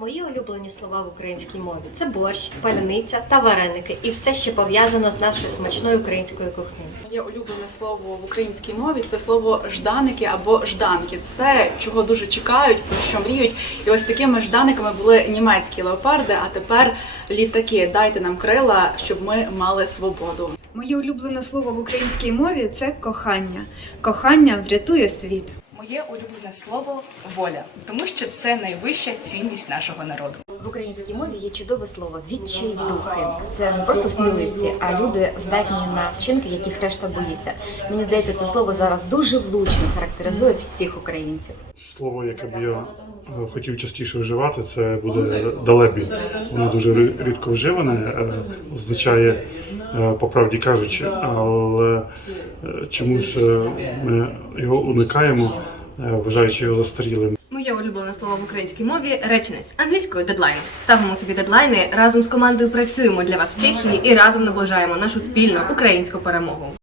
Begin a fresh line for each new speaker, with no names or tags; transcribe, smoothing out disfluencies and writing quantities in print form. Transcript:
Мої улюблені слова в українській мові – це борщ, паляниця та вареники. І все, що пов'язано з нашою смачною українською кухнею.
Моє улюблене слово в українській мові – це слово «жданики» або «жданки». Це те, чого дуже чекають, про що мріють. І ось такими жданиками були німецькі леопарди, а тепер літаки. Дайте нам крила, щоб ми мали свободу.
Моє улюблене слово в українській мові – це кохання. Кохання врятує світ.
Моє улюблене слово воля, тому що це найвища цінність нашого народу.
В українській мові є чудове слово «відчайдухи». Це не просто сміливці, а люди здатні на вчинки, яких решта боїться. Мені здається, це слово зараз дуже влучно характеризує всіх українців.
Слово, яке б я хотів частіше вживати, це буде «далебі». Воно дуже рідко вживане, означає, по правді кажучи, але чомусь ми його уникаємо, вважаючи його застарілим.
Моє улюблене слово в українській мові – реченість, англійською дедлайн. Ставимо собі дедлайни, разом з командою працюємо для вас в Чехії і разом наближаємо нашу спільну українську перемогу.